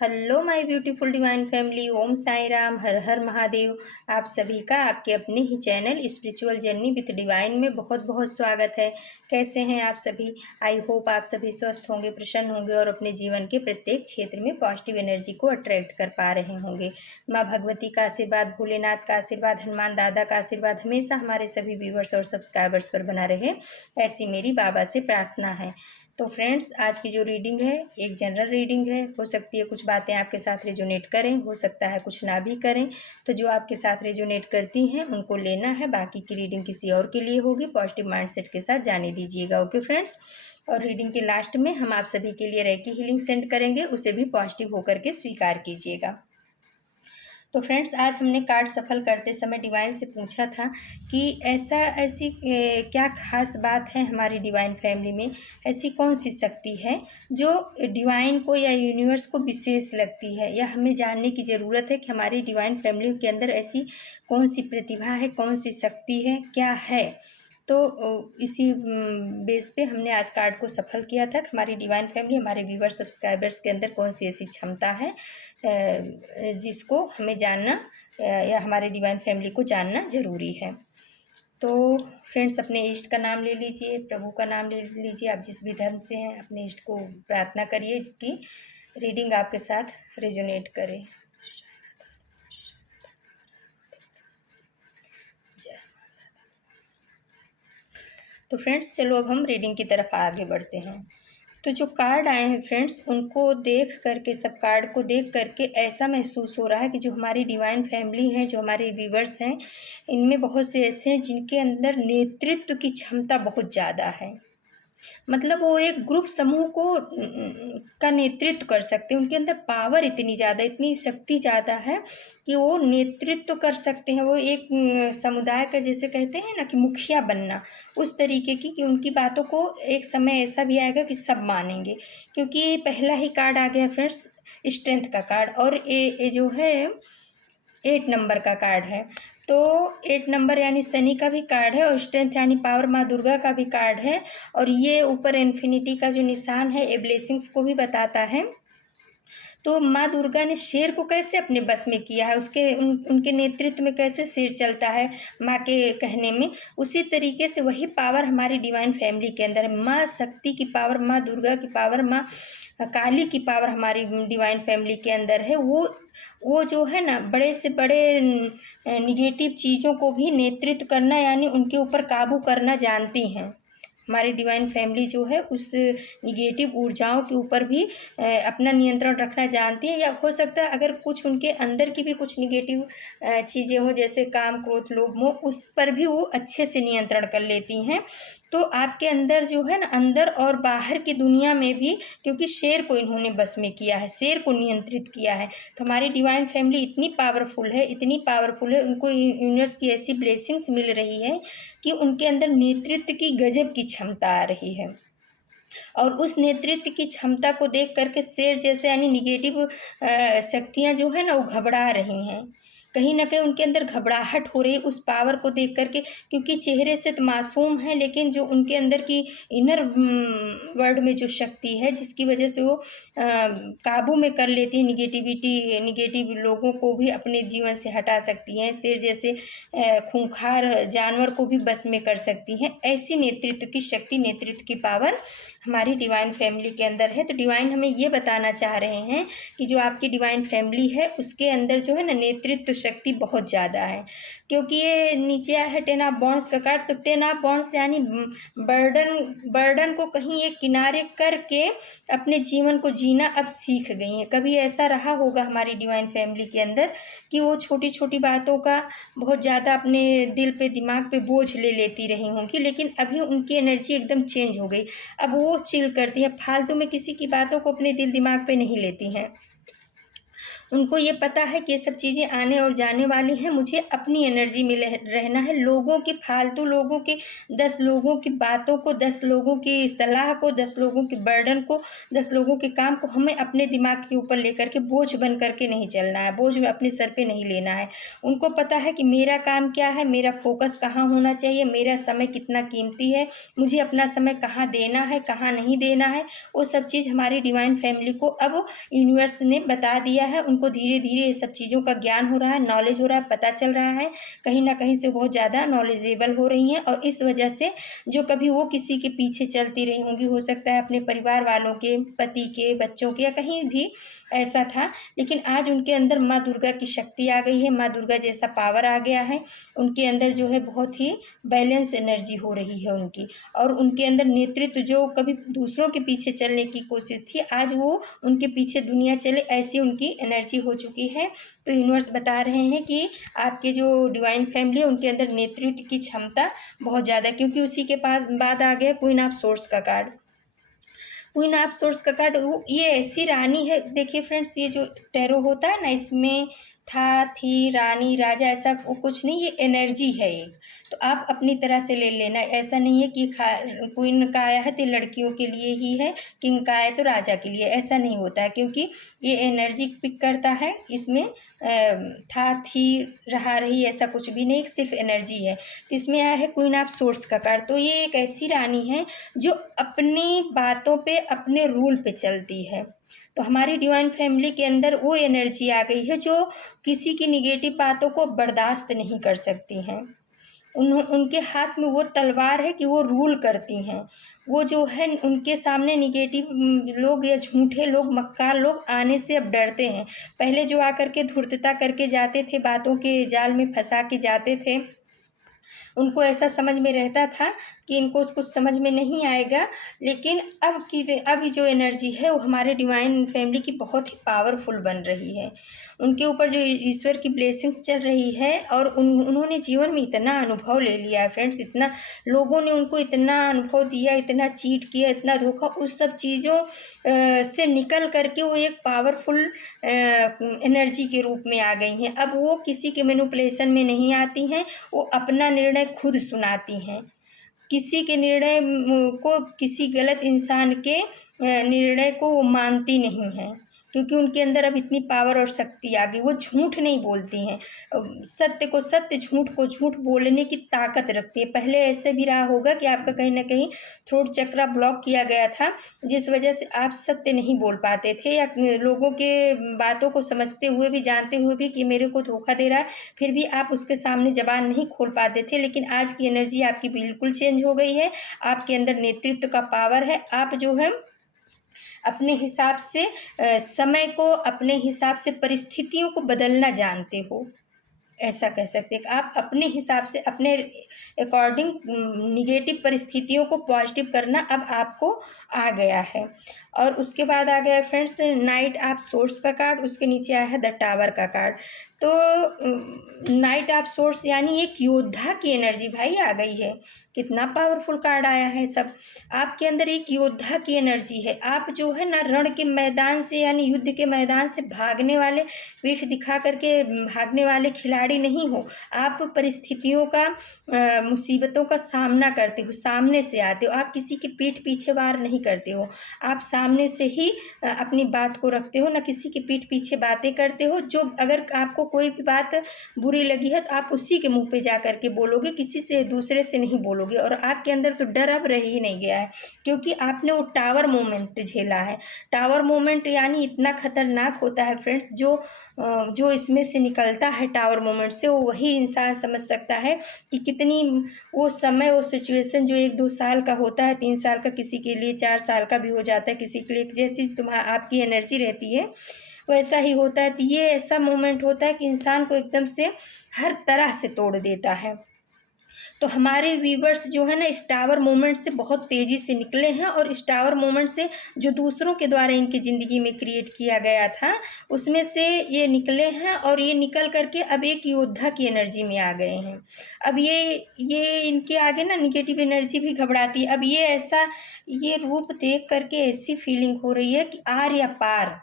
Hello my beautiful divine family, Om Sai Ram, Har Har Mahadev. आप सभी का आपके अपने ही channel spiritual journey with divine में बहुत बहुत स्वागत है। कैसे हैं आप सभी? आई होप आप सभी स्वस्थ होंगे, प्रसन्न होंगे और अपने जीवन के प्रत्येक क्षेत्र में पॉजिटिव एनर्जी को अट्रैक्ट कर पा रहे होंगे। माँ भगवती का आशीर्वाद, भोलेनाथ का आशीर्वाद, हनुमान दादा का आशीर्वाद हमेशा हमारे सभी व्यूवर्स और सब्सक्राइबर्स पर बना रहे, ऐसी मेरी बाबा से प्रार्थना है। तो फ्रेंड्स, आज की जो रीडिंग है एक जनरल रीडिंग है। हो सकती है कुछ बातें आपके साथ रेजोनेट करें, हो सकता है कुछ ना भी करें। तो जो आपके साथ रेजोनेट करती हैं उनको लेना है, बाकी की रीडिंग किसी और के लिए होगी। पॉजिटिव माइंडसेट के साथ जाने दीजिएगा, ओके फ्रेंड्स। और रीडिंग के लास्ट में हम आप सभी के लिए रेकी हीलिंग सेंड करेंगे, उसे भी पॉजिटिव होकर के स्वीकार कीजिएगा। तो फ्रेंड्स, आज हमने कार्ड सफल करते समय डिवाइन से पूछा था कि ऐसी क्या खास बात है हमारी डिवाइन फैमिली में, ऐसी कौन सी शक्ति है जो डिवाइन को या यूनिवर्स को विशेष लगती है, या हमें जानने की ज़रूरत है कि हमारी डिवाइन फैमिली के अंदर ऐसी कौन सी प्रतिभा है, कौन सी शक्ति है, क्या है। तो इसी बेस पे हमने आज कार्ड को सफल किया था कि हमारी डिवाइन फैमिली, हमारे व्यूवर सब्सक्राइबर्स के अंदर कौन सी ऐसी क्षमता है जिसको हमें जानना या हमारे डिवाइन फैमिली को जानना ज़रूरी है। तो फ्रेंड्स, अपने इष्ट का नाम ले लीजिए, प्रभु का नाम ले लीजिए। आप जिस भी धर्म से हैं अपने इष्ट को प्रार्थना करिए जिसकी रीडिंग आपके साथ रेजोनेट करे। तो फ्रेंड्स, चलो अब हम रीडिंग की तरफ आगे बढ़ते हैं। तो जो कार्ड आए हैं फ्रेंड्स, उनको देख करके, सब कार्ड को देख करके ऐसा महसूस हो रहा है कि जो हमारी डिवाइन फैमिली है, जो हमारे व्यूवर्स हैं, इनमें बहुत से ऐसे हैं जिनके अंदर नेतृत्व की क्षमता बहुत ज़्यादा है। मतलब वो एक ग्रुप समूह को का नेतृत्व कर सकते हैं। उनके अंदर पावर इतनी ज़्यादा, इतनी शक्ति ज़्यादा है कि वो नेतृत्व कर सकते हैं। वो एक समुदाय का, जैसे कहते हैं ना कि मुखिया बनना, उस तरीके की कि उनकी बातों को एक समय ऐसा भी आएगा कि सब मानेंगे। क्योंकि ये पहला ही कार्ड आ गया फ्रेंड्स, स्ट्रेंथ का कार्ड, और ये जो है 8 नंबर का कार्ड है। तो 8 नंबर यानी शनि का भी कार्ड है, और स्ट्रेंथ यानी पावर माँ दुर्गा का भी कार्ड है। और ये ऊपर इन्फिनिटी का जो निशान है ये ब्लेसिंग्स को भी बताता है। तो माँ दुर्गा ने शेर को कैसे अपने बस में किया है, उनके नेतृत्व में कैसे शेर चलता है माँ के कहने में, उसी तरीके से वही पावर हमारी डिवाइन फैमिली के अंदर है। माँ शक्ति की पावर, माँ दुर्गा की पावर, माँ काली की पावर हमारी डिवाइन फैमिली के अंदर है। वो जो है ना, बड़े से बड़े निगेटिव चीज़ों को भी नेतृत्व करना यानी उनके ऊपर काबू करना जानती हैं। हमारी डिवाइन फैमिली जो है उस निगेटिव ऊर्जाओं के ऊपर भी अपना नियंत्रण रखना जानती है। या हो सकता है अगर कुछ उनके अंदर की भी कुछ निगेटिव चीज़ें हो, जैसे काम, क्रोध, लोभ, मोह, उस पर भी वो अच्छे से नियंत्रण कर लेती हैं। तो आपके अंदर जो है ना, अंदर और बाहर की दुनिया में भी, क्योंकि शेर को इन्होंने बस में किया है, शेर को नियंत्रित किया है, तो हमारी डिवाइन फैमिली इतनी पावरफुल है, इतनी पावरफुल है, उनको यूनिवर्स की ऐसी ब्लेसिंग्स मिल रही है कि उनके अंदर नेतृत्व की गजब की क्षमता आ रही है। और उस नेतृत्व की क्षमता को देख करके शेर जैसे यानी निगेटिव शक्तियाँ जो है ना, वो घबरा रही हैं। कहीं ना कहीं उनके अंदर घबराहट हो रही उस पावर को देख करके, क्योंकि चेहरे से तो मासूम है, लेकिन जो उनके अंदर की इनर वर्ल्ड में जो शक्ति है, जिसकी वजह से वो काबू में कर लेती है निगेटिविटी, निगेटिव लोगों को भी अपने जीवन से हटा सकती हैं। शेर जैसे खूंखार जानवर को भी बस में कर सकती हैं। ऐसी नेतृत्व की शक्ति, नेतृत्व की पावर हमारी डिवाइन फैमिली के अंदर है। तो डिवाइन हमें ये बताना चाह रहे हैं कि जो आपकी डिवाइन फैमिली है उसके अंदर जो है ना, नेतृत्व शक्ति बहुत ज़्यादा है। क्योंकि ये नीचे आया है 10 ऑफ वॉन्ड्स का कार्ड, तो 10 ऑफ वॉन्ड्स यानी बर्डन को कहीं एक किनारे करके अपने जीवन को जीना अब सीख गई हैं। कभी ऐसा रहा होगा हमारी डिवाइन फैमिली के अंदर कि वो छोटी छोटी बातों का बहुत ज़्यादा अपने दिल पे, दिमाग पे बोझ ले लेती रही होंगी, लेकिन अभी उनकी एनर्जी एकदम चेंज हो गई। अब वो चिल करती हैं, फालतू में किसी की बातों को अपने दिल दिमाग पे नहीं लेती हैं। उनको ये पता है कि ये सब चीज़ें आने और जाने वाली हैं, मुझे अपनी एनर्जी में रहना है। लोगों की फालतू लोगों की 10 लोगों की बातों को, 10 लोगों की सलाह को, 10 लोगों के बर्डन को, 10 लोगों के काम को हमें अपने दिमाग के ऊपर लेकर के बोझ बन करके नहीं चलना है, बोझ अपने सर पे नहीं लेना है। उनको पता है कि मेरा काम क्या है, मेरा फोकस कहाँ होना चाहिए, मेरा समय कितना कीमती है, मुझे अपना समय कहाँ देना है, कहाँ नहीं देना है। वो सब चीज़ हमारी डिवाइन फैमिली को अब यूनिवर्स ने बता दिया है। उनको धीरे धीरे ये सब चीज़ों का ज्ञान हो रहा है, नॉलेज हो रहा है, पता चल रहा है, कहीं ना कहीं से बहुत ज़्यादा नॉलेजेबल हो रही हैं। और इस वजह से जो कभी वो किसी के पीछे चलती रही होंगी, हो सकता है अपने परिवार वालों के, पति के, बच्चों के, या कहीं भी ऐसा था, लेकिन आज उनके अंदर माँ दुर्गा की शक्ति आ गई है, माँ दुर्गा जैसा पावर आ गया है। उनके अंदर जो है बहुत ही बैलेंस एनर्जी हो रही है उनकी, और उनके अंदर नेतृत्व, जो कभी दूसरों के पीछे चलने की कोशिश थी, आज वो उनके पीछे दुनिया चले, ऐसी उनकी एनर्जी हो चुकी है। तो यूनिवर्स बता रहे हैं कि आपके जो डिवाइन फैमिली है उनके अंदर नेतृत्व की क्षमता बहुत ज़्यादा है, क्योंकि उसी के पास बाद आ गया क्वीन ऑफ सोर्स का कार्ड। क्वीन ऑफ सोर्स का कार्ड, वो ये ऐसी रानी है, देखिए फ्रेंड्स, ये जो टैरो होता है ना, इसमें था, थी, रानी, राजा, ऐसा कुछ नहीं, ये एनर्जी है एक। तो आप अपनी तरह से ले लेना, ऐसा नहीं है कि क्वीन का आया है तो लड़कियों के लिए ही है, किंग का आया तो राजा के लिए, ऐसा नहीं होता है, क्योंकि ये एनर्जी पिक करता है। इसमें था, थी, रहा, रही, ऐसा कुछ भी नहीं, सिर्फ एनर्जी है। तो इसमें आया है क्वीन ऑफ सोर्स का कार्ड। तो ये एक ऐसी रानी है जो अपनी बातों पे, अपने रूल पे चलती है। तो हमारी डिवाइन फैमिली के अंदर वो एनर्जी आ गई है जो किसी की निगेटिव बातों को बर्दाश्त नहीं कर सकती हैं। उनके हाथ में वो तलवार है कि वो रूल करती हैं। वो जो है उनके सामने निगेटिव लोग या झूठे लोग, मक्कार लोग आने से अब डरते हैं। पहले जो आकर के धूर्तता करके जाते थे, बातों के जाल में फंसा के जाते थे, उनको ऐसा समझ में रहता था कि इनको कुछ समझ में नहीं आएगा। लेकिन अब जो एनर्जी है वो हमारे डिवाइन फैमिली की बहुत ही पावरफुल बन रही है। उनके ऊपर जो ईश्वर की ब्लेसिंग्स चल रही है, और उन्होंने जीवन में इतना अनुभव ले लिया है फ्रेंड्स, इतना लोगों ने उनको इतना अनुभव दिया, इतना चीट किया, इतना धोखा, उस सब चीज़ों से निकल करके वो एक पावरफुल एनर्जी के रूप में आ गई हैं। अब वो किसी के मैनिपुलेशन में नहीं आती हैं, वो अपना निर्णय खुद सुनाती हैं। किसी के निर्णय को, किसी गलत इंसान के निर्णय को वो मानती नहीं हैं, क्योंकि उनके अंदर अब इतनी पावर और शक्ति आ गई। वो झूठ नहीं बोलती हैं, सत्य को सत्य, झूठ को झूठ बोलने की ताकत रखती है। पहले ऐसे भी रहा होगा कि आपका कहीं ना कहीं थ्रोट चक्रा ब्लॉक किया गया था, जिस वजह से आप सत्य नहीं बोल पाते थे, या लोगों के बातों को समझते हुए भी, जानते हुए भी कि मेरे को धोखा दे रहा है, फिर भी आप उसके सामने जबान नहीं खोल पाते थे। लेकिन आज की एनर्जी आपकी बिल्कुल चेंज हो गई है। आपके अंदर नेतृत्व का पावर है। आप जो है अपने हिसाब से समय को, अपने हिसाब से परिस्थितियों को बदलना जानते हो, ऐसा कह सकते हैं कि आप अपने हिसाब से, अपने अकॉर्डिंग निगेटिव परिस्थितियों को पॉजिटिव करना अब आपको आ गया है। और उसके बाद आ गया है फ्रेंड्स नाइट ऑफ सोर्स का कार्ड, उसके नीचे आया है द टावर का कार्ड। तो नाइट ऑफ सोर्स यानी एक योद्धा की एनर्जी भाई आ गई है। कितना पावरफुल कार्ड आया है सब। आपके अंदर एक योद्धा की एनर्जी है। आप जो है ना, रण के मैदान से, यानी युद्ध के मैदान से भागने वाले, पीठ दिखा करके भागने वाले खिलाड़ी नहीं हो। आप परिस्थितियों का, मुसीबतों का सामना करते हो, सामने से आते हो। आप किसी की पीठ पीछे वार नहीं करते हो, आप सामने से ही अपनी बात को रखते हो, ना किसी की पीठ पीछे बातें करते हो। जो अगर आपको कोई भी बात बुरी लगी है तो आप उसी के मुंह पे जा करके बोलोगे, किसी से दूसरे से नहीं बोलोगे। और आपके अंदर तो डर अब रह ही नहीं गया है, क्योंकि आपने वो टावर मोमेंट झेला है। टावर मोमेंट यानी इतना खतरनाक होता है फ्रेंड्स, जो इसमें से निकलता है टावर मोमेंट से, वो वही इंसान समझ सकता है कि कितनी वो समय, वो सिचुएशन जो 1-2 साल का होता है, 3 साल का, किसी के लिए 4 साल का भी हो जाता है, किसी के लिए जैसी आपकी एनर्जी रहती है वैसा ही होता है। तो ये ऐसा मोमेंट होता है कि इंसान को एकदम से हर तरह से तोड़ देता है। तो हमारे व्यूवर्स जो है ना, इस टावर मोमेंट से बहुत तेज़ी से निकले हैं, और इस टावर मोमेंट से जो दूसरों के द्वारा इनकी ज़िंदगी में क्रिएट किया गया था, उसमें से ये निकले हैं, और ये निकल करके अब एक योद्धा की एनर्जी में आ गए हैं। अब ये इनके आगे ना निगेटिव एनर्जी भी घबराती है। अब ये रूप देख करके ऐसी फीलिंग हो रही है कि आर या पार,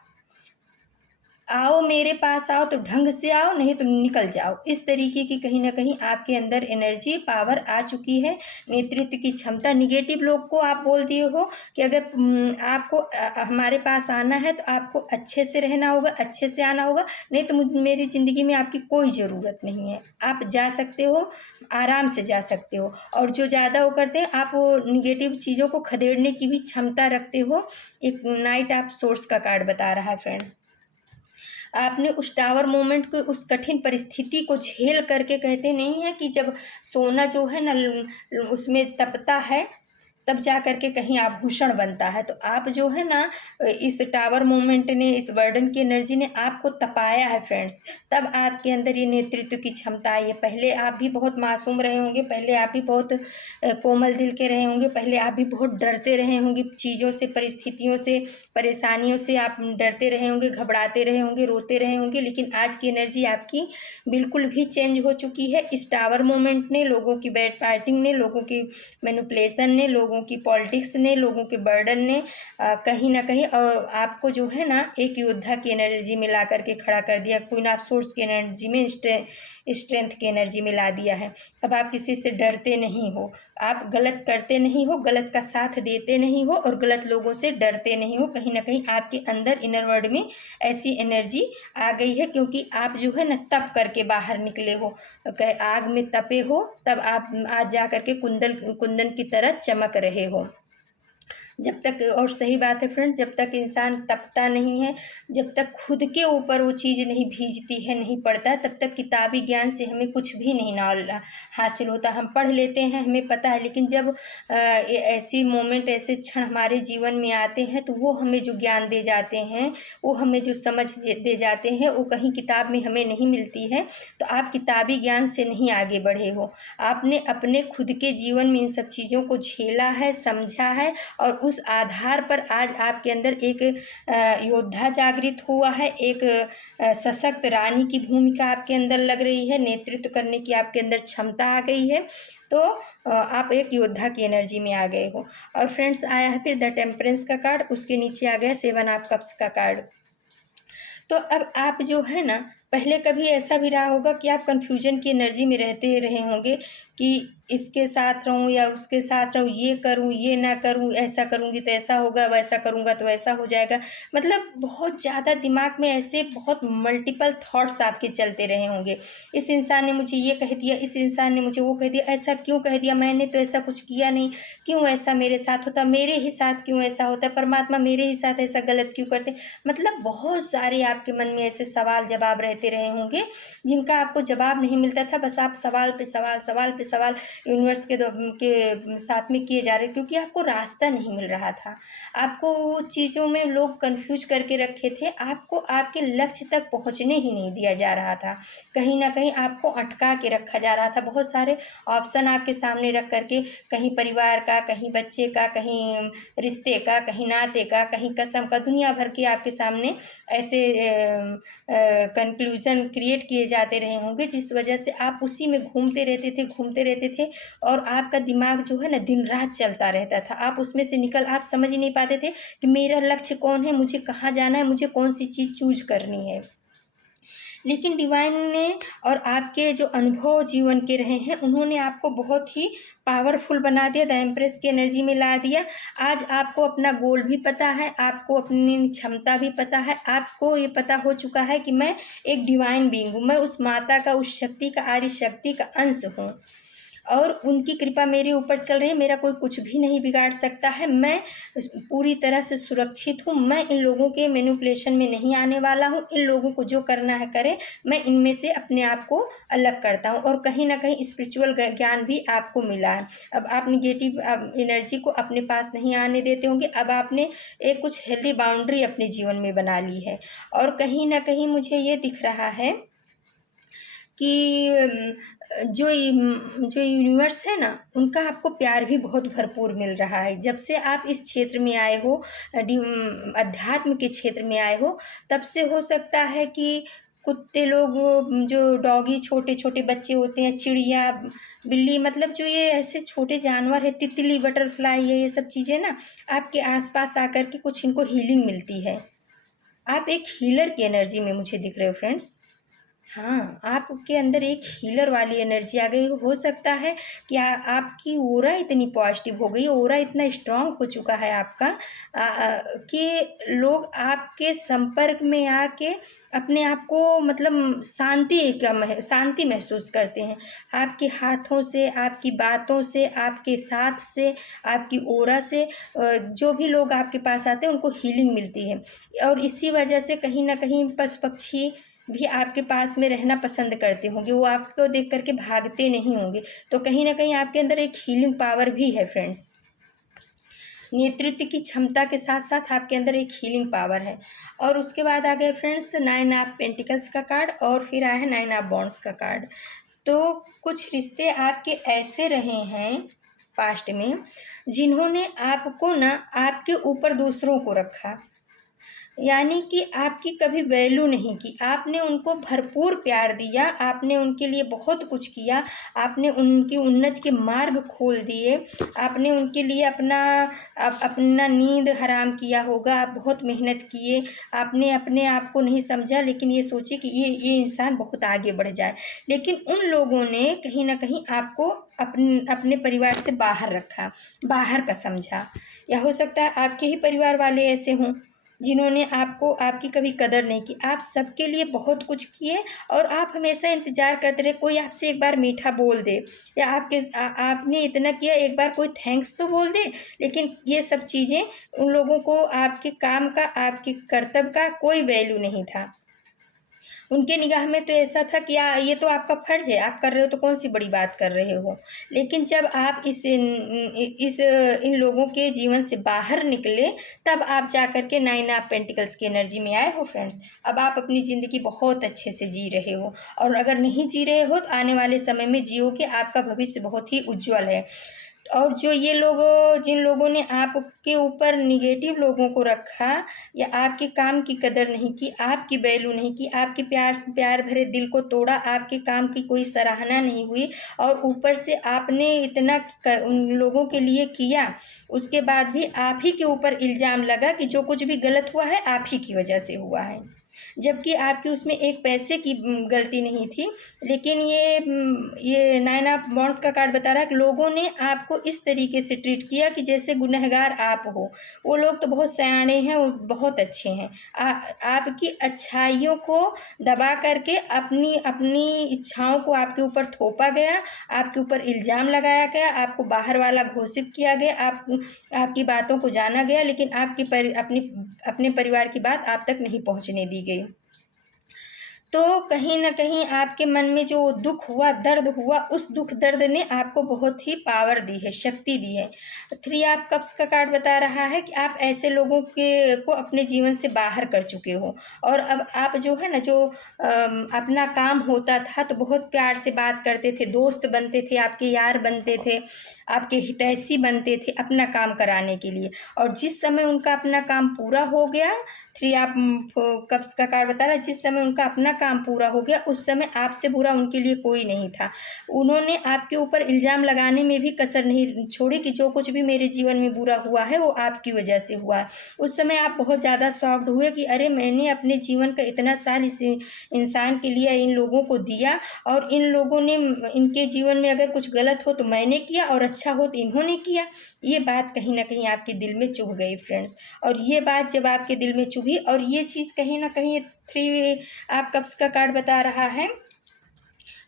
आओ मेरे पास आओ तो ढंग से आओ, नहीं तो निकल जाओ। इस तरीके की कहीं न कहीं आपके अंदर एनर्जी पावर आ चुकी है, नेतृत्व की क्षमता। नेगेटिव लोग को आप बोल दिए हो कि अगर आपको हमारे पास आना है तो आपको अच्छे से रहना होगा, अच्छे से आना होगा, नहीं तो मेरी ज़िंदगी में आपकी कोई ज़रूरत नहीं है। आप जा सकते हो, आराम से जा सकते हो। और जो ज़्यादा वो करते हैं, आप वो नेगेटिव चीज़ों को खदेड़ने की भी क्षमता रखते हो। एक नाइट ऑफ सोर्स का कार्ड बता रहा है फ्रेंड्स। आपने उस टावर मोमेंट को, उस कठिन परिस्थिति को झेल करके, कहते नहीं है कि जब सोना जो है ना उसमें तपता है, तब जा कर के कहीं आभूषण बनता है। तो आप जो है ना इस टावर मूवमेंट ने, इस बर्डन की एनर्जी ने आपको तपाया है फ्रेंड्स, तब आपके अंदर ये नेतृत्व की क्षमता आई है। पहले आप भी बहुत मासूम रहे होंगे, पहले आप भी बहुत कोमल दिल के रहे होंगे, पहले आप भी बहुत डरते रहे होंगे चीज़ों से, परिस्थितियों से, परेशानियों से आप डरते रहे होंगे, घबराते रहे होंगे, रोते रहे होंगे। लेकिन आज की एनर्जी आपकी बिल्कुल भी चेंज हो चुकी है। इस टावर मूवमेंट ने, लोगों की बैड पार्टिंग ने, लोगों की मैनिपुलेशन ने, लोगों की पॉलिटिक्स ने, लोगों के बर्डन ने कहीं ना कहीं आपको जो है ना एक योद्धा की एनर्जी में ला करके खड़ा कर दिया, क्वीन ऑफ सोर्स की एनर्जी में, स्ट्रेंथ की एनर्जी में ला दिया है। अब आप किसी से डरते नहीं हो, आप गलत करते नहीं हो, गलत का साथ देते नहीं हो, और गलत लोगों से डरते नहीं हो। कहीं ना कहीं आपके अंदर इनर वर्ल्ड में ऐसी एनर्जी आ गई है, क्योंकि आप जो है ना तप करके बाहर निकले हो, आग में तपे हो, तब आप आज जा करके कुंदन की तरह चमक रहे हो। जब तक, और सही बात है फ्रेंड्स, जब तक इंसान तपता नहीं है, जब तक खुद के ऊपर वो चीज़ नहीं भीजती है, नहीं पड़ता, तब तक किताबी ज्ञान से हमें कुछ भी नहीं नॉलेज हासिल होता। हम पढ़ लेते हैं, हमें पता है, लेकिन जब ऐसी मोमेंट, ऐसे क्षण हमारे जीवन में आते हैं, तो वो हमें जो ज्ञान दे जाते हैं, वो हमें जो समझ दे जाते हैं, वो कहीं किताब में हमें नहीं मिलती है। तो आप किताबी ज्ञान से नहीं आगे बढ़े हो, आपने अपने खुद के जीवन में इन सब चीज़ों को झेला है, समझा है, और उस आधार पर आज आपके अंदर एक योद्धा जागृत हुआ है, एक सशक्त रानी की भूमिका आपके अंदर लग रही है, नेतृत्व करने की आपके अंदर क्षमता आ गई है। तो आप एक योद्धा की एनर्जी में आ गए हो। और फ्रेंड्स आया है फिर द टेम्परेंस का कार्ड, उसके नीचे आ गया सेवन ऑफ कप्स का कार्ड। तो अब आप जो है ना, पहले कभी ऐसा भी रहा होगा कि आप कन्फ्यूजन की एनर्जी में रहते रहे होंगे कि इसके साथ रहूं या उसके साथ रहूं, ये करूं, ये ना करूं, ऐसा करूंगी तो ऐसा होगा, वैसा करूंगा तो ऐसा हो जाएगा। मतलब बहुत ज़्यादा दिमाग में ऐसे बहुत मल्टीपल थॉट्स आपके चलते रहे होंगे। इस इंसान ने मुझे ये कह दिया, इस इंसान ने मुझे वो कह दिया, ऐसा क्यों कह दिया, मैंने तो ऐसा कुछ किया नहीं, क्यों ऐसा मेरे साथ होता, मेरे ही साथ क्यों ऐसा होता है, परमात्मा मेरे ही साथ ऐसा गलत क्यों करते। मतलब बहुत सारे आपके मन में ऐसे सवाल जवाब रहते रहे होंगे, जिनका आपको जवाब नहीं मिलता था। बस आप सवाल पे सवाल, सवाल पे सवाल यूनिवर्स के साथ में किए जा रहे, क्योंकि आपको रास्ता नहीं मिल रहा था। आपको वो चीज़ों में लोग कंफ्यूज करके रखे थे, आपको आपके लक्ष्य तक पहुंचने ही नहीं दिया जा रहा था। कहीं ना कहीं आपको अटका के रखा जा रहा था। बहुत सारे ऑप्शन आपके सामने रख करके, कहीं परिवार का, कहीं बच्चे का, कहीं रिश्ते का, कहीं नाते का, कहीं कसम का, दुनिया भर के आपके सामने ऐसे कंक्लूजन क्रिएट किए जाते रहे होंगे, जिस वजह से आप उसी में घूमते रहते थे, घूमते रहते थे, और आपका दिमाग जो है ना दिन रात चलता रहता था। आप उसमें से निकल, आप समझ ही नहीं पाते थे कि मेरा लक्ष्य कौन है, मुझे कहाँ जाना है, मुझे कौन सी चीज़ चूज करनी है। लेकिन डिवाइन ने, और आपके जो अनुभव जीवन के रहे हैं, उन्होंने आपको बहुत ही पावरफुल बना दिया, द एम्प्रेस की एनर्जी में ला दिया। आज आपको अपना गोल भी पता है, आपको अपनी क्षमता भी पता है, आपको ये पता हो चुका है कि मैं एक डिवाइन बीइंग हूँ, मैं उस माता का, उस शक्ति का, आदि शक्ति का अंश हूँ, और उनकी कृपा मेरे ऊपर चल रही है, मेरा कोई कुछ भी नहीं बिगाड़ सकता है, मैं पूरी तरह से सुरक्षित हूँ, मैं इन लोगों के मैनिपुलेशन में नहीं आने वाला हूँ, इन लोगों को जो करना है करें, मैं इनमें से अपने आप को अलग करता हूँ। और कहीं ना कहीं स्पिरिचुअल ज्ञान भी आपको मिला है। अब आप निगेटिव एनर्जी को अपने पास नहीं आने देते होंगे, अब आपने एक कुछ हेल्दी बाउंड्री अपने जीवन में बना ली है। और कहीं ना कहीं मुझे ये दिख रहा है कि जो यूनिवर्स है ना, उनका आपको प्यार भी बहुत भरपूर मिल रहा है। जब से आप इस क्षेत्र में आए हो, अध्यात्म के क्षेत्र में आए हो, तब से हो सकता है कि कुत्ते लोग, जो डॉगी, छोटे छोटे बच्चे होते हैं, चिड़िया, बिल्ली, मतलब जो ये ऐसे छोटे जानवर है, तितली, बटरफ्लाई है, ये सब चीज़ें ना आपके आसपास आकर के कुछ इनको हीलिंग मिलती है। आप एक हीलर की एनर्जी में मुझे दिख रहे हो फ्रेंड्स। हाँ, आपके अंदर एक हीलर वाली एनर्जी आ गई। हो सकता है कि आपकी ऑरा इतनी पॉजिटिव हो गई, ऑरा इतना स्ट्रांग हो चुका है आपका कि लोग आपके संपर्क में आके अपने आप को मतलब शांति महसूस करते हैं। आपके हाथों से, आपकी बातों से, आपके साथ से, आपकी ऑरा से जो भी लोग आपके पास आते हैं उनको हीलिंग मिलती है। और इसी वजह से कहीं न कहीं पशु पक्षी भी आपके पास में रहना पसंद करते होंगे, वो आपको देख कर के भागते नहीं होंगे। तो कहीं न कहीं आपके अंदर एक हीलिंग पावर भी है फ्रेंड्स। नेतृत्व की क्षमता के साथ-साथ आपके अंदर एक हीलिंग पावर है। और उसके बाद आ गए फ्रेंड्स 9 ऑफ पेंटिकल्स का कार्ड और फिर आया है 9 ऑफ वॉन्ड्स का कार्ड। तो कुछ रिश्ते आपके ऐसे रहे हैं पास्ट में, जिन्होंने आपको ना आपके ऊपर दूसरों को रखा। यानी कि आपकी कभी वैल्यू नहीं की, आपने उनको भरपूर प्यार दिया, आपने उनके लिए बहुत कुछ किया, आपने उनकी उन्नति के मार्ग खोल दिए, आपने उनके लिए अपना नींद हराम किया होगा, आप बहुत मेहनत किए, आपने अपने आप को नहीं समझा, लेकिन ये सोचे कि ये इंसान बहुत आगे बढ़ जाए। लेकिन उन लोगों ने कहीं न कहीं आपको अपने परिवार से बाहर रखा, बाहर का समझा। या हो सकता है आपके ही परिवार वाले ऐसे हों जिन्होंने आपकी कभी कदर नहीं की। आप सबके लिए बहुत कुछ किए और आप हमेशा इंतज़ार करते रहे कोई आपसे एक बार मीठा बोल दे, या आपने इतना किया एक बार कोई थैंक्स तो बोल दे। लेकिन ये सब चीज़ें उन लोगों को आपके काम का, आपके कर्तव्य का कोई वैल्यू नहीं था। उनके निगाह में तो ऐसा था कि ये तो आपका फ़र्ज़ है, आप कर रहे हो तो कौन सी बड़ी बात कर रहे हो। लेकिन जब आप इन लोगों के जीवन से बाहर निकले, तब आप जा कर के 9 ऑफ पेंटिकल्स की एनर्जी में आए हो फ्रेंड्स। अब आप अपनी ज़िंदगी बहुत अच्छे से जी रहे हो, और अगर नहीं जी रहे हो तो आने वाले समय में जियोगे, आपका भविष्य बहुत ही उज्ज्वल है। और जो ये लोग, जिन लोगों ने आपके ऊपर नेगेटिव लोगों को रखा, या आपके काम की कदर नहीं की, आपकी वैल्यू नहीं की, आपके प्यार भरे दिल को तोड़ा, आपके काम की कोई सराहना नहीं हुई, और ऊपर से आपने इतना उन लोगों के लिए किया, उसके बाद भी आप ही के ऊपर इल्ज़ाम लगा कि जो कुछ भी गलत हुआ है आप ही की वजह से हुआ है। जबकि आपकी उसमें एक पैसे की गलती नहीं थी। लेकिन ये 9 ऑफ वॉन्ड्स का कार्ड बता रहा है कि लोगों ने आपको इस तरीके से ट्रीट किया कि जैसे गुनहगार आप हो। वो लोग तो बहुत सयाने हैं, वो बहुत अच्छे हैं। आपकी अच्छाइयों को दबा करके अपनी अपनी इच्छाओं को आपके ऊपर थोपा गया, आपके ऊपर इल्ज़ाम लगाया गया, आपको बाहर वाला घोषित किया गया, आपकी बातों को जाना गया, लेकिन अपने परिवार की बात आप तक नहीं पहुँचने दी गई। तो कहीं न कहीं आपके मन में जो दुःख हुआ, दर्द हुआ, उस दुःख दर्द ने आपको बहुत ही पावर दी है, शक्ति दी है। 3 ऑफ कप्स का कार्ड बता रहा है कि आप ऐसे लोगों को अपने जीवन से बाहर कर चुके हो, और अब आप जो है ना, जो अपना काम होता था तो बहुत प्यार से बात करते थे, दोस्त बनते थे, आपके यार बनते थे, आपके हितैषी बनते थे अपना काम कराने के लिए। और जिस समय उनका अपना काम पूरा हो गया, 3 ऑफ कप्स का कार्ड बता रहा है, जिस समय उनका अपना काम पूरा हो गया, उस समय आपसे बुरा उनके लिए कोई नहीं था। उन्होंने आपके ऊपर इल्ज़ाम लगाने में भी कसर नहीं छोड़ी कि जो कुछ भी मेरे जीवन में बुरा हुआ है वो आपकी वजह से हुआ है। उस समय आप बहुत ज़्यादा शॉक्ड हुए कि अरे, मैंने अपने जीवन का इतना साल इस इंसान के लिए, इन लोगों को दिया, और इन लोगों ने, इनके जीवन में अगर कुछ गलत हो तो मैंने किया, और अच्छा हो तो इन्होंने किया। ये बात कहीं न कहीं आपके दिल में चुभ गई फ्रेंड्स। और ये बात जब आपके दिल में चुभी, और ये चीज़ कहीं न कहीं 3 ऑफ कप्स का कार्ड बता रहा है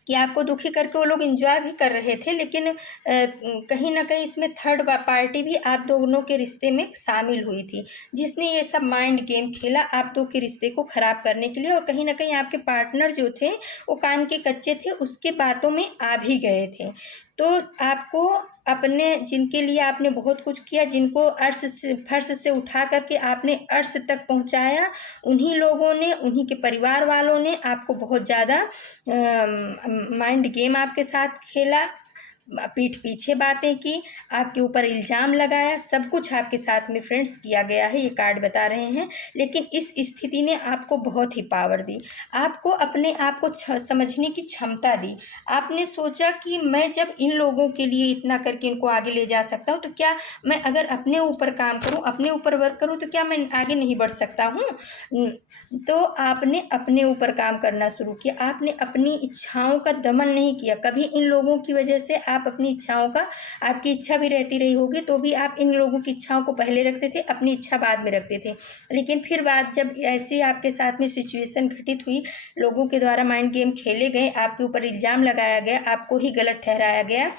कि आपको दुखी करके वो लोग एंजॉय भी कर रहे थे, लेकिन कहीं न कहीं इसमें थर्ड पार्टी भी आप दोनों के रिश्ते में शामिल हुई थी, जिसने ये सब माइंड गेम खेला आप 2 के रिश्ते को ख़राब करने के लिए। और कहीं न कहीं आपके पार्टनर जो थे, वो कान के कच्चे थे, उसके बातों में आ भी गए थे। तो आपको जिनके लिए आपने बहुत कुछ किया, जिनको फर्श से उठा कर के आपने अर्श तक पहुँचाया, उन्हीं लोगों ने, उन्हीं के परिवार वालों ने आपको बहुत ज़्यादा माइंड गेम आपके साथ खेला, पीठ पीछे बातें की, आपके ऊपर इल्ज़ाम लगाया, सब कुछ आपके साथ में फ्रेंड्स किया गया है, ये कार्ड बता रहे हैं। लेकिन इस स्थिति ने आपको बहुत ही पावर दी, आपको अपने आप को समझने की क्षमता दी। आपने सोचा कि मैं जब इन लोगों के लिए इतना करके इनको आगे ले जा सकता हूँ, तो क्या मैं अगर अपने ऊपर काम करूँ, अपने ऊपर वर्क करूँ, तो क्या मैं आगे नहीं बढ़ सकता हूँ? तो आपने अपने ऊपर काम करना शुरू किया, आपने अपनी इच्छाओं का दमन नहीं किया। कभी इन लोगों की वजह से आप अपनी इच्छाओं का, आपकी इच्छा भी रहती रही होगी तो भी आप इन लोगों की इच्छाओं को पहले रखते थे, अपनी इच्छा बाद में रखते थे। लेकिन फिर बात जब ऐसी आपके साथ में सिचुएशन घटित हुई, लोगों के द्वारा माइंड गेम खेले गए, आपके ऊपर इल्ज़ाम लगाया गया, आपको ही गलत ठहराया गया,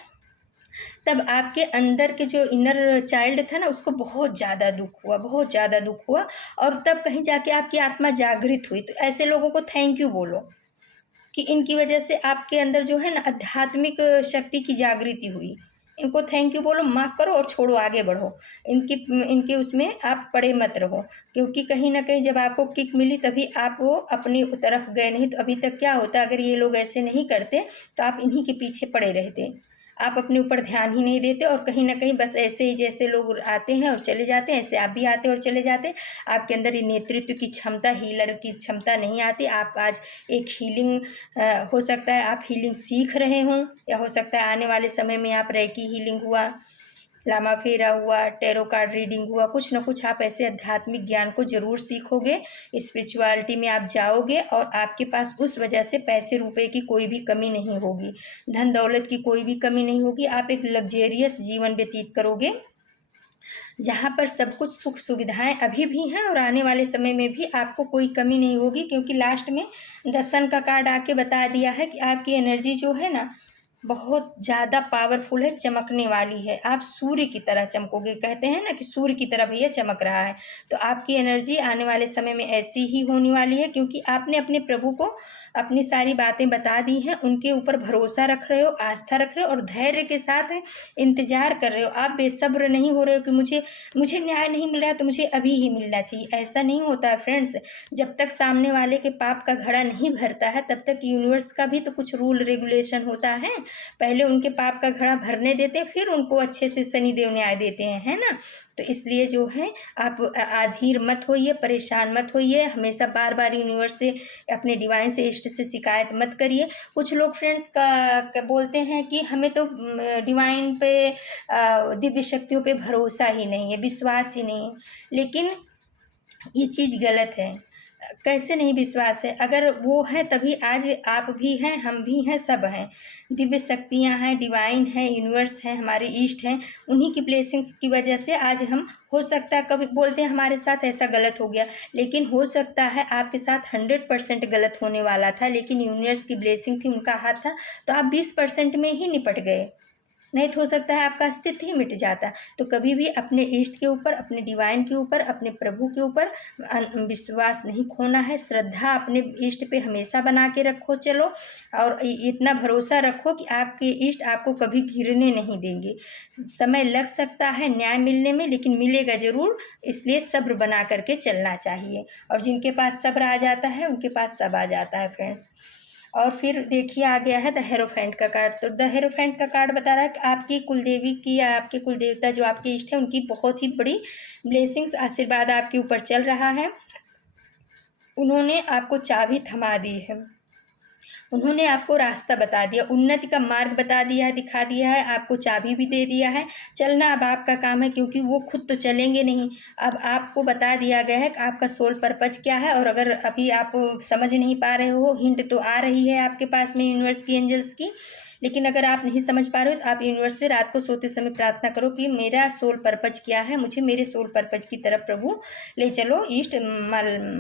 तब आपके अंदर के जो इनर चाइल्ड था ना, उसको बहुत ज़्यादा दुख हुआ, बहुत ज़्यादा दुख हुआ। और तब कहीं जाके आपकी आत्मा जागृत हुई। तो ऐसे लोगों को थैंक यू बोलो कि इनकी वजह से आपके अंदर जो है ना आध्यात्मिक शक्ति की जागृति हुई। इनको थैंक यू बोलो, माफ़ करो और छोड़ो, आगे बढ़ो। इनकी इनके उसमें आप पड़े मत रहो, क्योंकि कहीं न कहीं जब आपको किक मिली तभी आप वो अपनी तरफ गए, नहीं तो अभी तक क्या होता, अगर ये लोग ऐसे नहीं करते तो आप इन्हीं के पीछे पड़े रहते। आप अपने ऊपर ध्यान ही नहीं देते और कहीं न कहीं बस ऐसे ही जैसे लोग आते हैं और चले जाते हैं, ऐसे आप भी आते और चले जाते। आपके अंदर ये नेतृत्व की क्षमता, हीलर की क्षमता नहीं आती। आप आज एक हीलिंग हो सकता है आप हीलिंग सीख रहे हों, या हो सकता है आने वाले समय में आप रेकी हीलिंग हुआ, लामा फेरा हुआ, टैरो कार्ड रीडिंग हुआ, कुछ ना कुछ आप ऐसे आध्यात्मिक ज्ञान को ज़रूर सीखोगे, स्पिरिचुअलिटी में आप जाओगे और आपके पास उस वजह से पैसे रुपए की कोई भी कमी नहीं होगी, धन दौलत की कोई भी कमी नहीं होगी। आप एक लग्जेरियस जीवन व्यतीत करोगे, जहाँ पर सब कुछ सुख सुविधाएं अभी भी हैं और आने वाले समय में भी आपको कोई कमी नहीं होगी। क्योंकि लास्ट में द सन का कार्ड आके बता दिया है कि आपकी एनर्जी जो है ना, बहुत ज़्यादा पावरफुल है, चमकने वाली है। आप सूर्य की तरह चमकोगे, कहते हैं ना कि सूर्य की तरह भैया चमक रहा है। तो आपकी एनर्जी आने वाले समय में ऐसी ही होने वाली है, क्योंकि आपने अपने प्रभु को अपनी सारी बातें बता दी हैं, उनके ऊपर भरोसा रख रहे हो, आस्था रख रहे हो और धैर्य के साथ इंतज़ार कर रहे हो। आप बेसब्र नहीं हो रहे हो कि मुझे न्याय नहीं मिल रहा है तो मुझे अभी ही मिलना चाहिए। ऐसा नहीं होता है फ्रेंड्स। जब तक सामने वाले के पाप का घड़ा नहीं भरता है, तब तक यूनिवर्स का भी तो कुछ रूल रेगुलेशन होता है। पहले उनके पाप का घड़ा भरने देते हैं, फिर उनको अच्छे से शनिदेव न्याय देते हैं, है ना। तो इसलिए जो है आप अधीर मत होइए, परेशान मत होइए, हमेशा बार बार यूनिवर्स से, अपने डिवाइन से, इष्ट से शिकायत मत करिए। कुछ लोग फ्रेंड्स का बोलते हैं कि हमें तो डिवाइन पे, दिव्य शक्तियों पे भरोसा ही नहीं है, विश्वास ही नहीं है। लेकिन ये चीज़ गलत है। कैसे नहीं विश्वास है? अगर वो है तभी आज आप भी हैं, हम भी हैं, सब हैं। दिव्य शक्तियाँ हैं, डिवाइन है, यूनिवर्स है, हमारे ईष्ट हैं। उन्हीं की ब्लेसिंग्स की वजह से आज हम, हो सकता है कभी बोलते हैं हमारे साथ ऐसा गलत हो गया, लेकिन हो सकता है आपके साथ 100% गलत होने वाला था, लेकिन यूनिवर्स की ब्लेसिंग थी, उनका हाथ था, तो आप 20% में ही निपट गए। नहीं तो हो सकता है आपका अस्तित्व ही मिट जाता। तो कभी भी अपने इष्ट के ऊपर, अपने डिवाइन के ऊपर, अपने प्रभु के ऊपर विश्वास नहीं खोना है। श्रद्धा अपने इष्ट पे हमेशा बना के रखो चलो, और इतना भरोसा रखो कि आपके इष्ट आपको कभी गिरने नहीं देंगे। समय लग सकता है न्याय मिलने में, लेकिन मिलेगा ज़रूर, इसलिए सब्र बना करके चलना चाहिए। और जिनके पास सब्र आ जाता है उनके पास सब आ जाता है फ्रेंड्स। और फिर देखिए आ गया है द हेरोफेंट का कार्ड। तो द हेरोफेंट का कार्ड बता रहा है कि आपकी कुलदेवी की, या आपके कुलदेवता जो आपके इष्ट है, उनकी बहुत ही बड़ी ब्लेसिंग्स, आशीर्वाद आपके ऊपर चल रहा है। उन्होंने आपको चाबी थमा दी है, उन्होंने आपको रास्ता बता दिया, उन्नति का मार्ग बता दिया है, दिखा दिया है, आपको चाबी भी दे दिया है। चलना अब आपका काम है, क्योंकि वो खुद तो चलेंगे नहीं। अब आपको बता दिया गया है कि आपका सोल पर्पज क्या है। और अगर अभी आप समझ नहीं पा रहे हो, हिंट तो आ रही है आपके पास में यूनिवर्स की, एंजल्स की, लेकिन अगर आप नहीं समझ पा रहे हो तो आप यूनिवर्स से रात को सोते समय प्रार्थना करो कि मेरा सोल पर्पज क्या है, मुझे मेरे सोल पर्पज की तरफ प्रभु ले चलो। इष्ट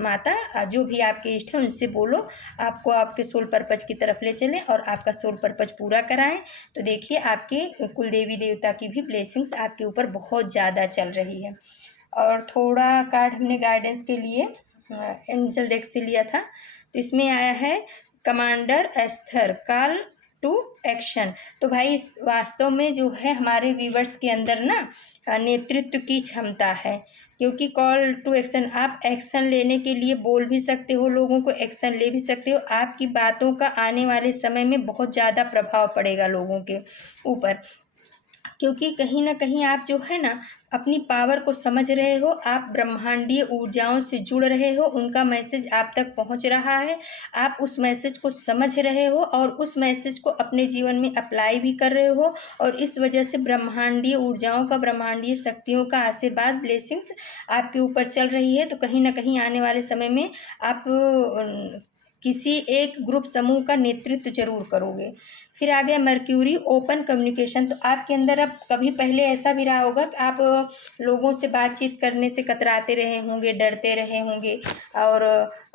माता, जो भी आपके इष्ट हैं उनसे बोलो आपको आपके सोल पर्पज की तरफ ले चलें और आपका सोल पर्पज पूरा कराएं। तो देखिए आपके कुलदेवी देवता की भी ब्लेसिंग्स आपके ऊपर बहुत ज़्यादा चल रही है। और थोड़ा कार्ड हमने गाइडेंस के लिए एंजल डेक से लिया था, तो इसमें आया है commander Esther, call to action. तो भाई वास्तव में जो है हमारे व्यूवर्स के अंदर ना नेतृत्व की क्षमता है। क्योंकि कॉल टू एक्शन, आप एक्शन लेने के लिए बोल भी सकते हो, लोगों को एक्शन ले भी सकते हो। आपकी बातों का आने वाले समय में बहुत ज़्यादा प्रभाव पड़ेगा लोगों के ऊपर, क्योंकि कहीं ना कहीं आप जो है ना अपनी पावर को समझ रहे हो, आप ब्रह्मांडीय ऊर्जाओं से जुड़ रहे हो, उनका मैसेज आप तक पहुंच रहा है, आप उस मैसेज को समझ रहे हो और उस मैसेज को अपने जीवन में अप्लाई भी कर रहे हो, और इस वजह से ब्रह्मांडीय ऊर्जाओं का, ब्रह्मांडीय शक्तियों का आशीर्वाद, ब्लेसिंग्स आपके ऊपर चल रही है। तो कहीं ना कहीं आने वाले समय में आप किसी एक ग्रुप समूह का नेतृत्व जरूर करोगे। फिर आ गया मर्क्यूरी, ओपन कम्युनिकेशन। तो आपके अंदर अब कभी पहले ऐसा भी रहा होगा कि आप लोगों से बातचीत करने से कतराते रहे होंगे, डरते रहे होंगे, और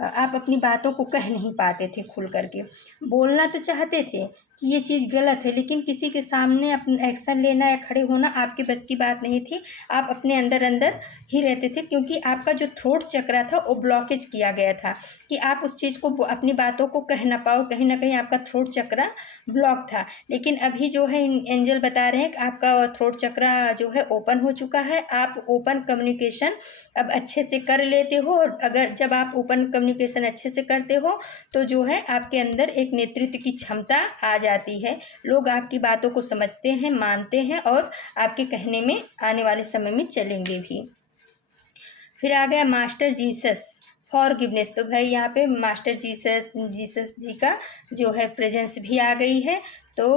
आप अपनी बातों को कह नहीं पाते थे खुल करके। बोलना तो चाहते थे कि ये चीज़ गलत है, लेकिन किसी के सामने अपना एक्शन लेना या खड़े होना आपके बस की बात नहीं थी। आप अपने अंदर अंदर ही रहते थे, क्योंकि आपका जो थ्रोट चक्र था वो ब्लॉकेज किया गया था कि आप उस चीज़ को, अपनी बातों को कह ना पाओ। कहीं ना कहीं आपका थ्रोट चक्र ब्लॉक था। लेकिन अभी जो है एंजल बता रहे हैं कि आपका थ्रोट चक्र जो है ओपन हो चुका है। आप ओपन कम्युनिकेशन अब अच्छे से कर लेते हो, और अगर जब आप ओपन कम्युनिकेशन अच्छे से करते हो तो जो है आपके अंदर एक नेतृत्व की क्षमता आ जाती है। लोग आपकी बातों को समझते हैं, मानते हैं, और आपके कहने में आने वाले समय में चलेंगे भी। फिर आ गया मास्टर जीसस, फॉरगिवनेस। तो भाई यहाँ पे मास्टर जीसस जी का जो है प्रेजेंस भी आ गई है। तो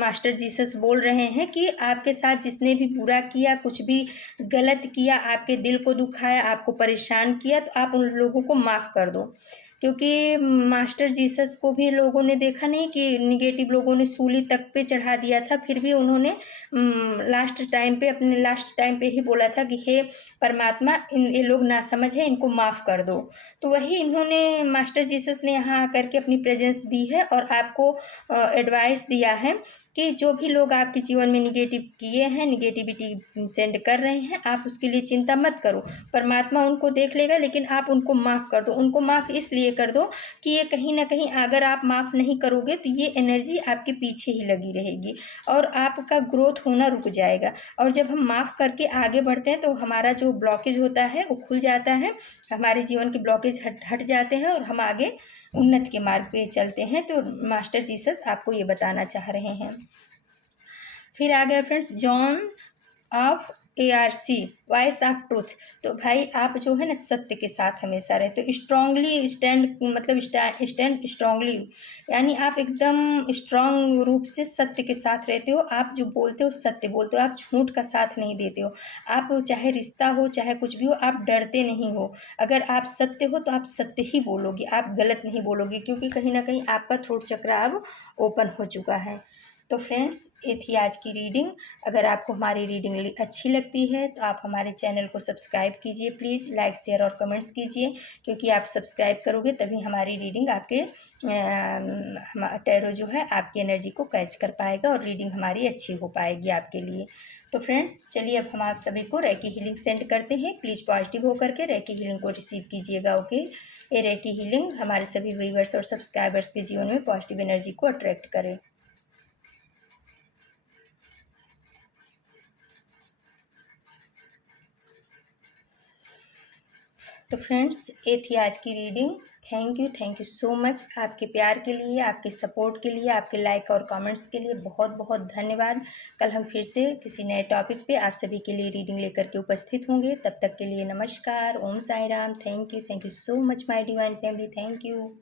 मास्टर जीसस बोल रहे हैं कि आपके साथ जिसने भी बुरा किया, कुछ भी गलत किया, आपके दिल को दुखाया, आपको परेशान किया, तो आप उन लोगों को माफ़ कर दो। क्योंकि मास्टर जीसस को भी लोगों ने देखा नहीं कि निगेटिव लोगों ने सूली तक पे चढ़ा दिया था, फिर भी उन्होंने अपने लास्ट टाइम पे ही बोला था कि हे परमात्मा, ये लोग नासमझ है, इनको माफ़ कर दो। तो वही इन्होंने, मास्टर जीसस ने यहाँ आकर के अपनी प्रेजेंस दी है और आपको एडवाइस दिया है कि जो भी लोग आपके जीवन में निगेटिव किए हैं, निगेटिविटी सेंड कर रहे हैं, आप उसके लिए चिंता मत करो, परमात्मा उनको देख लेगा। लेकिन आप उनको माफ़ कर दो। उनको माफ़ इसलिए कर दो कि ये कहीं ना कहीं, अगर आप माफ़ नहीं करोगे तो ये एनर्जी आपके पीछे ही लगी रहेगी और आपका ग्रोथ होना रुक जाएगा। और जब हम माफ़ करके आगे बढ़ते हैं तो हमारा जो ब्लॉकेज होता है वो खुल जाता है, हमारे जीवन के ब्लॉकेज हट जाते हैं और हम आगे उन्नत के मार्ग पे चलते हैं। तो मास्टर जीसस आपको ये बताना चाह रहे हैं। फिर आ गया friends John of ARC, voice of truth. तो भाई आप जो है ना सत्य के साथ हमेशा रहते हो, स्ट्रांगली स्टैंड, मतलब स्टैंड स्ट्रांगली, यानी आप एकदम स्ट्रांग रूप से सत्य के साथ रहते हो। आप जो बोलते हो सत्य बोलते हो, आप झूठ का साथ नहीं देते हो। आप चाहे रिश्ता हो चाहे कुछ भी हो, आप डरते नहीं हो। अगर आप सत्य हो तो आप सत्य ही बोलोगे, आप गलत नहीं बोलोगे, क्योंकि कहीं ना कहीं आपका थ्रोट चक्र अब ओपन हो चुका है। तो फ्रेंड्स ये थी आज की रीडिंग। अगर आपको हमारी रीडिंग अच्छी लगती है तो आप हमारे चैनल को सब्सक्राइब कीजिए प्लीज़, लाइक शेयर और कमेंट्स कीजिए, क्योंकि आप सब्सक्राइब करोगे तभी हमारी रीडिंग आपके टैरो जो है आपकी एनर्जी को कैच कर पाएगा और रीडिंग हमारी अच्छी हो पाएगी आपके लिए। तो फ्रेंड्स चलिए अब हम आप सभी को रेकी हीलिंग सेंड करते हैं। प्लीज़ पॉजिटिव होकर के रेकी हीलिंग को रिसीव कीजिएगा। ओके, ये रेकी हीलिंग हमारे सभी व्यूअर्स और सब्सक्राइबर्स के जीवन में पॉजिटिव एनर्जी को अट्रैक्ट करे। तो फ्रेंड्स ये थी आज की reading. Thank you so much आपके प्यार के लिए, आपके सपोर्ट के लिए, आपके लाइक और कमेंट्स के लिए बहुत बहुत धन्यवाद। कल हम फिर से किसी नए टॉपिक पे आप सभी के लिए रीडिंग लेकर के उपस्थित होंगे। तब तक के लिए नमस्कार, Om Sai Ram. Thank you so much my divine family. Thank you.